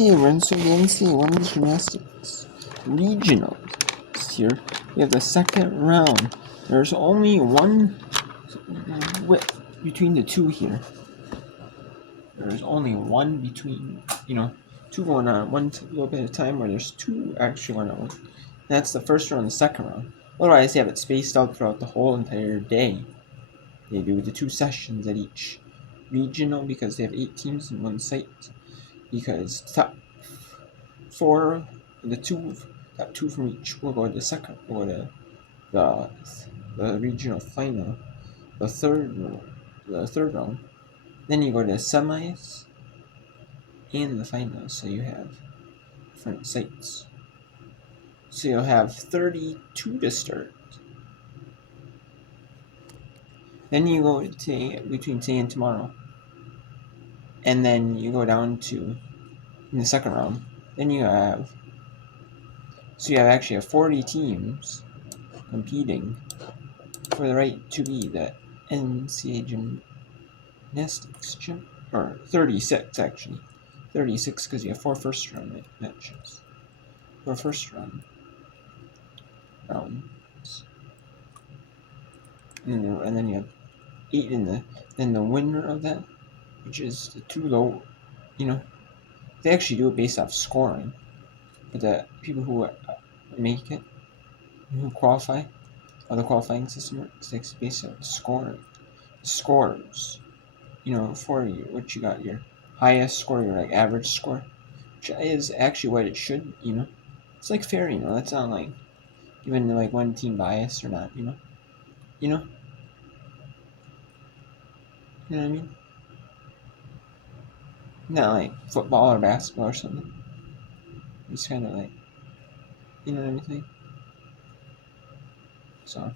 Okay, we're in the NCAA Women's Gymnastics Regionals here. We have the second round. There's only one width between the two here. There's only one between, two going on one little bit at a time, where there's two actually going on. That's the first round and the second round. Otherwise, they have it spaced out throughout the whole entire day. They do the 2 sessions at each regional because they have 8 teams in one site. Because top 4, top 2 from each will go to the second, will go to the regional final, the third round. Then you go to the semis and the finals. So you have different sites. So you'll have 32 to start. Then you go to between today and tomorrow. And then you go down to in the second round. Then you have actually 40 teams competing for the right to be the NCAA Gymnastics or 36 actually. 36 because you have 4 first round matches. 4 first rounds. And then you have 8 then the winner of that, which is the 2 low, they actually do it based off scoring. But the people who make it, who qualify, how the qualifying system works, it's based on scoring. Scores, for what you got, your highest score, your like average score, which is actually what it should, it's like fair, that's not like even like one team bias or not, you know what I mean? Not like football or basketball or something. It's kind of like, you know what I mean? So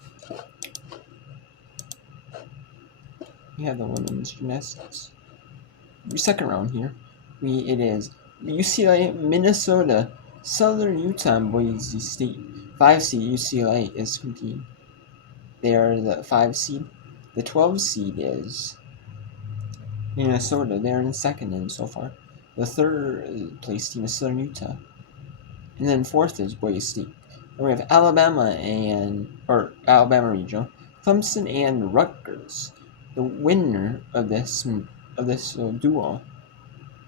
we have the women's gymnastics. Second round here. It is UCLA, Minnesota, Southern Utah, and Boise State. 5 seed UCLA is competing. They are the 5 seed. The 12 seed is Minnesota. They're in second in so far. The third place team is Southern Utah. And then fourth is Boise State. And we have Alabama regional, Clemson and Rutgers. The winner of this duel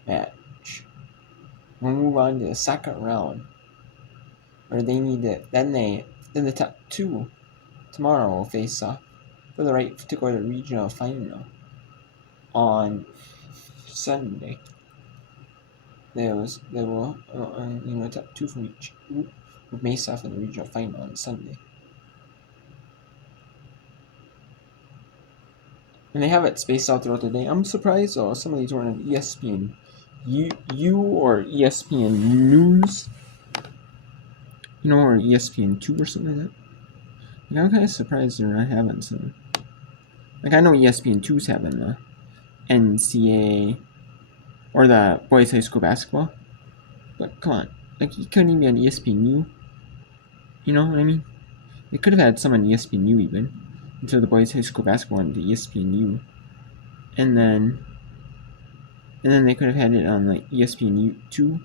match will move on to the second round, where they need to then the top 2 tomorrow will face off for the right to go to the regional final on Sunday. They will top 2 from each group will face off in the regional final on Sunday. And they have it spaced out throughout the day. I'm surprised though some of these weren't on ESPN U or ESPN News, or ESPN 2 or something like that. Like, I'm kind of surprised they're not having some. Like, I know ESPN 2's having the NCAA or the boys high school basketball, but come on, like, you couldn't even be on ESPN U. You know what I mean? They could have had some on ESPN U even until the boys high school basketball went to ESPN U, and then they could have had it on like ESPN U 2.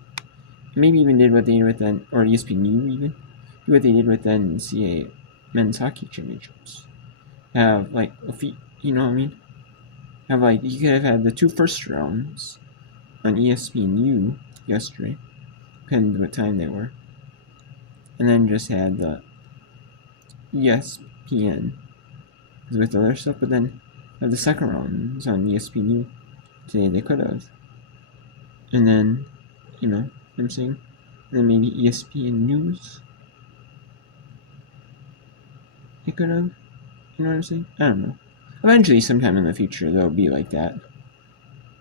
Maybe even did what they did with then, or ESPN U even do what they did with the NCAA men's hockey championships. Have like a feet, you know what I mean? Have like you could have had the 2 first rounds on ESPN U yesterday, depending on what time they were, and then just had the ESPN with other stuff. But then have the second rounds on ESPN U today. They could have, and then you know what I'm saying. And then maybe ESPN News. They could have. You know what I'm saying? I don't know. Eventually, sometime in the future, they'll be like that.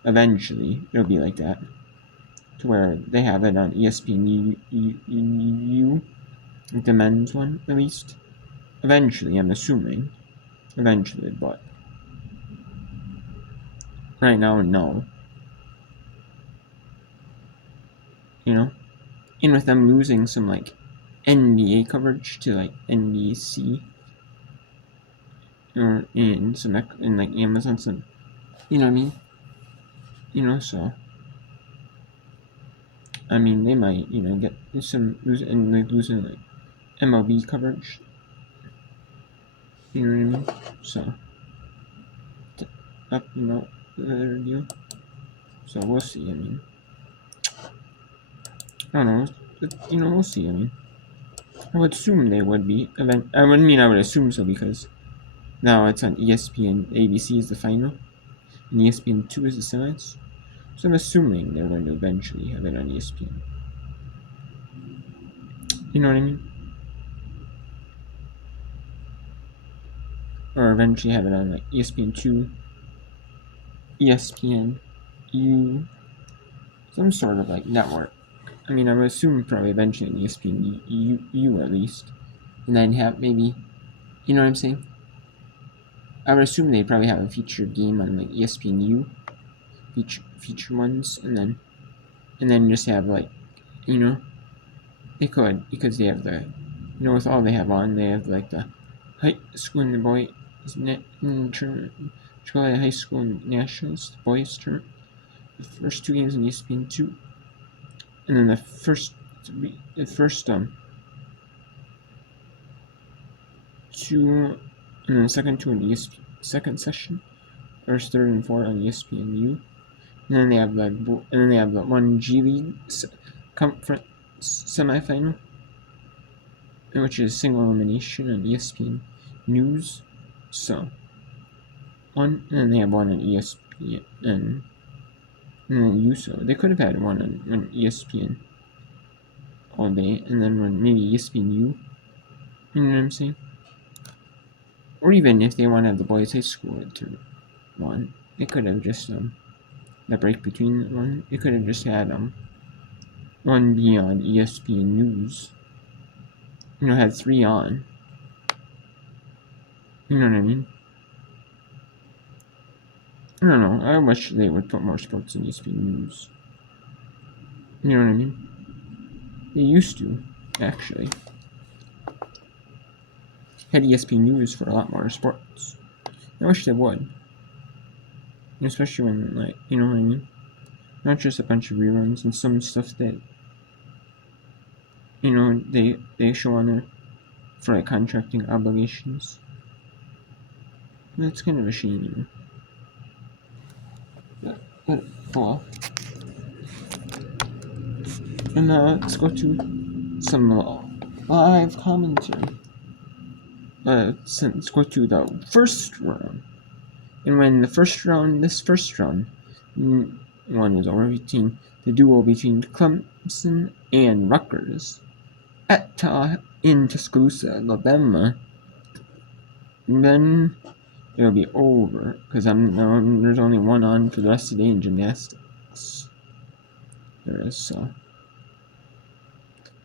Eventually, it'll be like that. To where they have it on ESPN U, like the men's one, at least. Eventually, I'm assuming. Eventually, but right now, no. And with them losing some, like, NBA coverage to, like, NBC, or in like, Amazon, some, you know what I mean? So I mean, they might, get losing like MLB coverage. You know what I mean? So, up, their deal. So we'll see. I mean, I don't know. We'll see. I mean, I would assume they would be. I would assume so because now it's on ESPN. ABC is the final, and ESPN2 is the semis. So I'm assuming they're going to eventually have it on ESPN. You know what I mean? Or eventually have it on like ESPN2, ESPNU, some sort of like network. I mean, I would assume probably eventually on ESPNU at least, and then have maybe, you know what I'm saying? I would assume they probably have a featured game on like ESPNU, feature ones, and then just have like, they could because they have the, with all they have on, they have like the high school and the boys tournament, Chicago High School Nationals, the boys tournament. The first 2 games on ESPN2, and then the first 2, and then the second 2 in the second session, first, third, and fourth on ESPNU, and then they have the one G League conference semifinal, which is single elimination on ESPN News. So one, and then they have one on ESPN and then USO. They could have had one on ESPN all day, and then one maybe ESPNU. You know what I'm saying? Or even if they want to have the boys' high school to one, they could have just the break between one. They could have just had one be on ESPN News. Had 3 on. You know what I mean? I don't know. I wish they would put more sports in ESPN News. You know what I mean? They used to, actually. Had ESPN News for a lot more sports. I wish they would. Especially when, like, you know what I mean? Not just a bunch of reruns and some stuff that, they show on there for, like, contracting obligations. That's kind of a shame, But, well. And now let's go to some live commentary. Let's go to the first round. And when this first round one is over between the duel between Clemson and Rutgers in Tuscaloosa, Alabama, and then it'll be over because there's only one on for the rest of the day in gymnastics. There is, so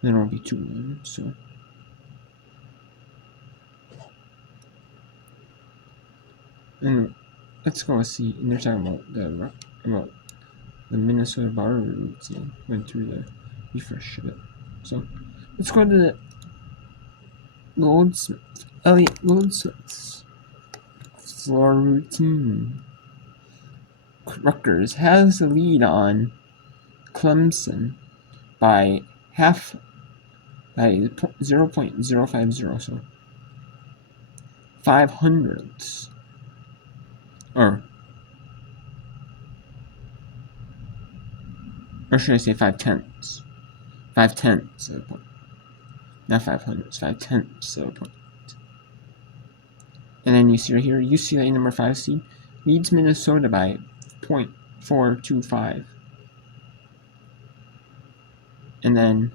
there won't be 2 on, so. And let's go see. And they're talking about the Minnesota bar routine. Went through the refresh of it. So let's go to the Elliot Goldsmith's floor routine. Rutgers has the lead on Clemson by 0.050, so 500ths. Or should I say 5/10ths? 5/10ths of a point. Not 500ths, 5/10ths of a point. And then you see right here, UCLA number 5 seed leads Minnesota by 0.425. And then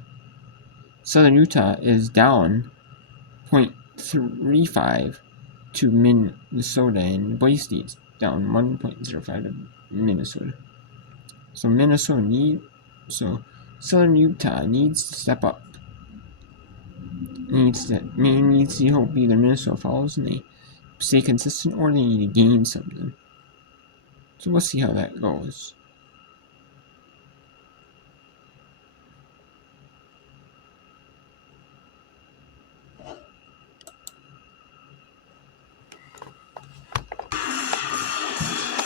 Southern Utah is down 0.35 to Minnesota, and Boise State's down 1.05 to Minnesota. So Southern Utah needs to step up. Needs to hope either Minnesota follows and they stay consistent, or they need to gain something. So we'll see how that goes.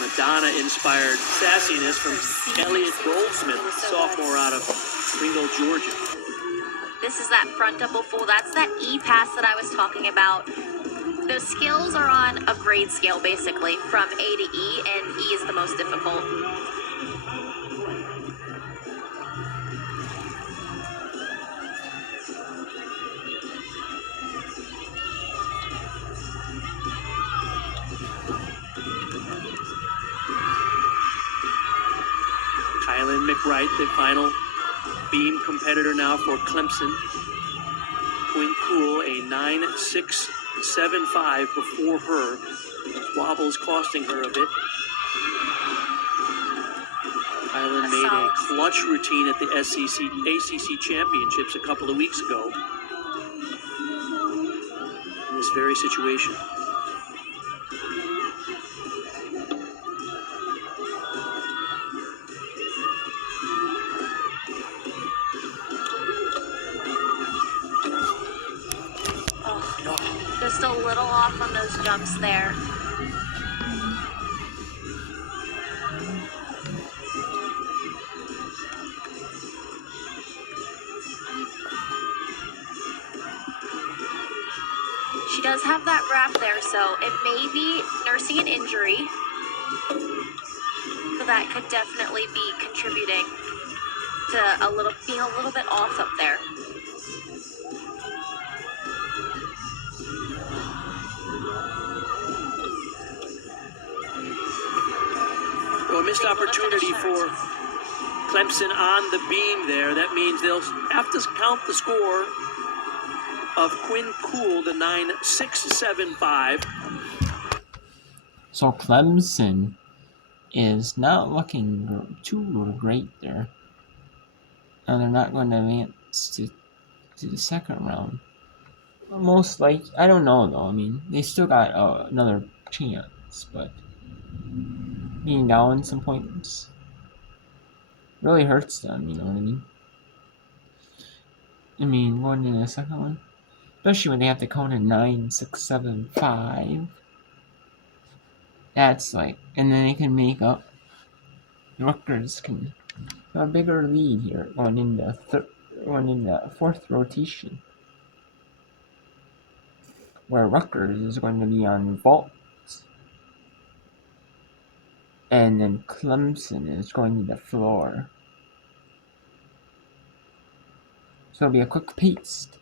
Madonna-inspired sassiness from Elliot Goldsmith, sophomore out of Ringgold, Georgia. This is that front double full. That's that E pass that I was talking about. Those skills are on a grade scale, basically, from A to E, and E is the most difficult. Kylan McWright, the final beam competitor now for Clemson. Quinn Cool, a 9.675 before her. Wobbles costing her a bit. Kylan made a clutch routine at the ACC championships a couple of weeks ago in this very situation. Just a little off on those jumps there. She does have that wrap there, so it may be nursing an injury. So that could definitely be contributing to being a little bit off up there. Well, a missed opportunity for Clemson on the beam there. That means they'll have to count the score of Quinn Cool, the 9.675. So Clemson is not looking too great there. And they're not going to advance to the second round. Most likely, I don't know though. I mean, they still got another chance, but being down some points really hurts them, you know what I mean? I mean, going into the second one, especially when they have to count in 9, 6, 7, 5. That's like, and then they can make up. Rutgers can have a bigger lead here going into fourth rotation, where Rutgers is going to be on vault. And then Clemson is going to the floor. So it'll be a quick paced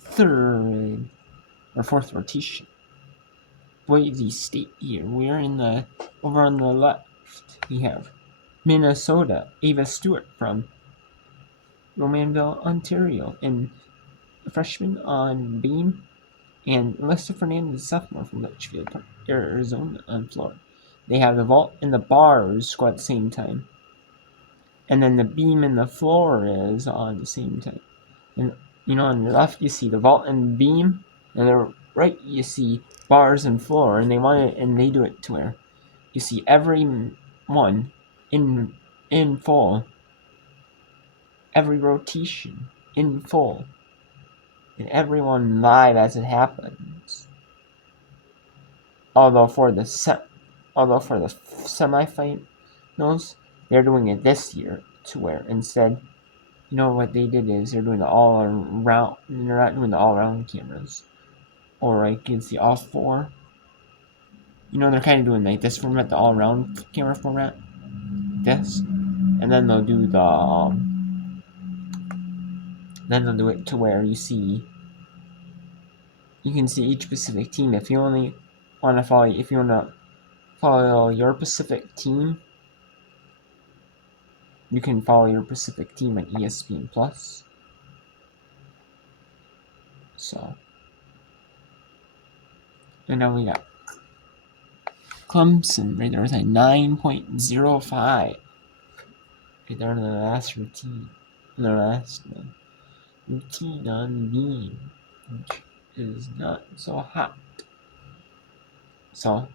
third or fourth rotation. Boise State here. We're over on the left. We have Minnesota, Ava Stewart from Romanville, Ontario, and a freshman on beam, and Alyssa Fernandez, sophomore from Litchfield Park, Arizona, on floor. They have the vault and the bars go at the same time. And then the beam and the floor is on the same time. And on the left you see the vault and beam, and the right you see bars and floor, and they do it to where you see every one in full, every rotation in full, and everyone live as it happens. Although for the semifinals, they're doing it this year to where instead, what they did is they're doing the all around. They're not doing the all around cameras, or you can see all four. They're kind of doing like this format, the all around camera format, this, and then they'll do the then they'll do it to where you can see each specific team. If you want to follow your Pacific team, you can follow your Pacific team on ESPN Plus. So, and now we got Clemson right there with a 9.05. Right there in the last routine. The last routine on beam, which is not so hot. So,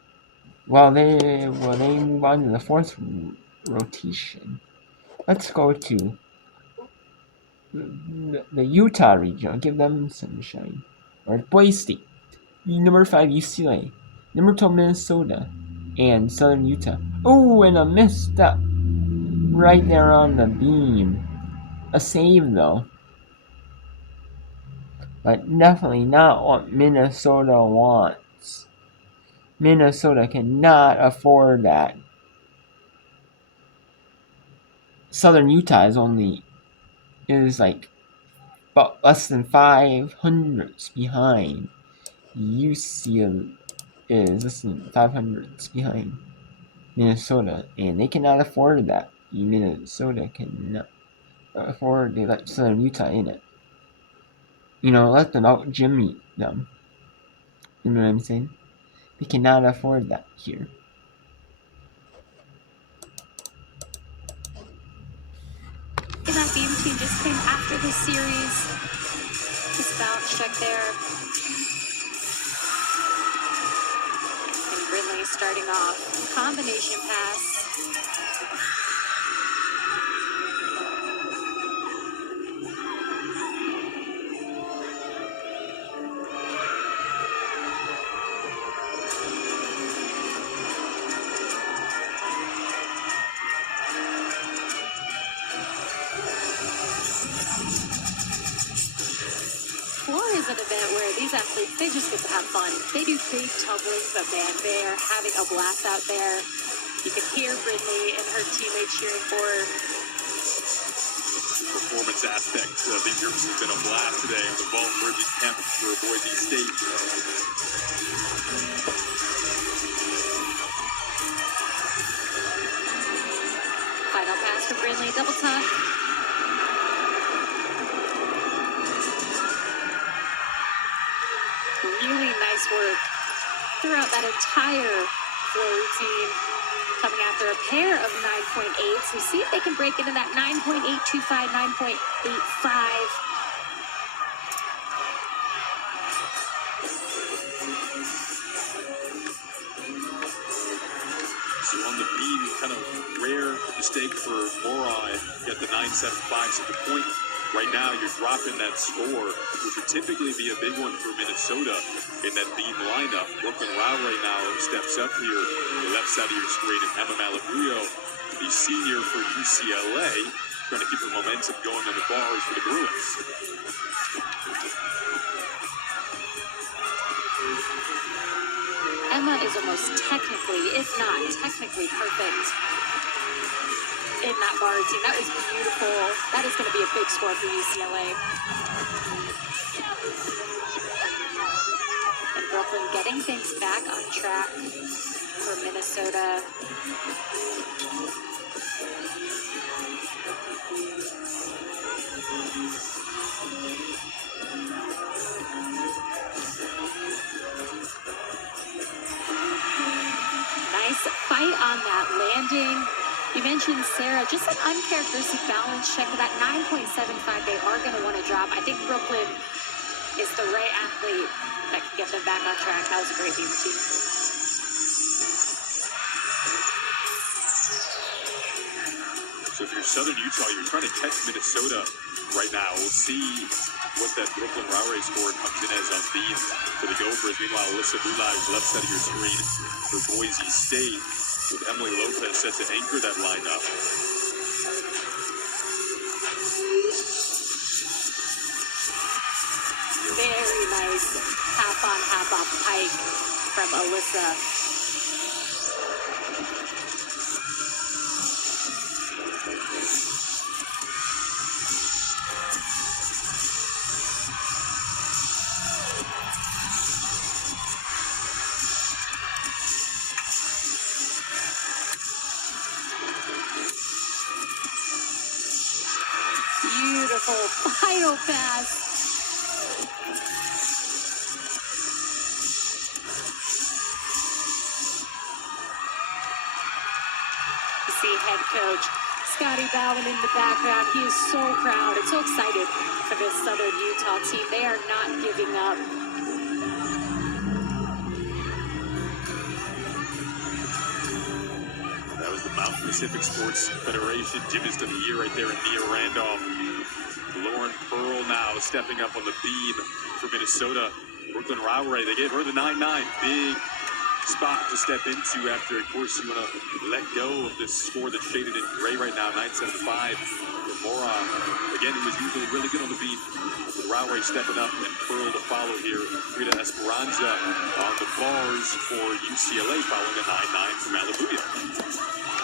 while they move on to the fourth rotation, let's go to the Utah region. Give them some shine. Or Boise State, number 5 UCLA, number 12 Minnesota, and Southern Utah. Oh, and a misstep right there on the beam. a save though. But definitely not what Minnesota wants. Minnesota cannot afford that. Southern Utah is like about less than 500s behind. UCLA is less than 500s behind Minnesota, and they cannot afford that. Minnesota cannot afford to let Southern Utah in it. Let them out Jimmy them. You know what I'm saying? They cannot afford that here. That beam team just came after the series. Just bounce check there. And Brindley starting off. Combination pass. Is an event where these athletes, they just get to have fun. They do big tumblings, but man, they are having a blast out there. You can hear Brindley and her teammates cheering for her. Performance aspect of these groups has been a blast today on the Vault Bridges campus for Boise State. Final pass for Brindley, double tuck. Really nice work throughout that entire floor routine. Coming after a pair of 9.8s. So see if they can break into that 9.825, 9.85. So on the beam, kind of rare mistake for Morai. Got the 9.75 at the point. Right now, you're dropping that score, which would typically be a big one for Minnesota in that beam lineup. Brooklyn Rao right now steps up here on the left side of your screen, and Emma Malabuyo, the senior for UCLA, trying to keep the momentum going on the bars for the Bruins. Emma is almost technically, if not technically perfect in that bar routine. That was beautiful. That is going to be a big score for UCLA. And Brooklyn getting things back on track for Minnesota. Nice fight on that landing. You mentioned Sarah, just an uncharacteristic balance check with that 9.75 they are going to want to drop. I think Brooklyn is the right athlete that can get them back on track. That was a great beam routine. So if you're Southern Utah, you're trying to catch Minnesota right now. We'll see what that Brooklyn Rowray score comes in as on beam for the Gophers. Meanwhile, Alyssa Bulaj, left side of your screen for Boise State, with Emily Lopez set to anchor that lineup. Very nice half on, half off pike from Alyssa. Beautiful final pass. You see head coach Scotty Bowman in the background. He is so proud and so excited for this Southern Utah team. They are not giving up. That was the Mountain Pacific Sports Federation Gymnast of the Year right there in Nia Randolph. Lauren Pearl now stepping up on the beam for Minnesota. Brooklyn Rowray, they gave her the 9-9. Big spot to step into after, of course, you want to let go of this score that's shaded in gray right now, 9.75 for Moron. They Again, he was usually really good on the beat. With Rowley stepping up and Pearl to follow here. Frida Esperanza on the bars for UCLA following a 9-9 from Alabuya.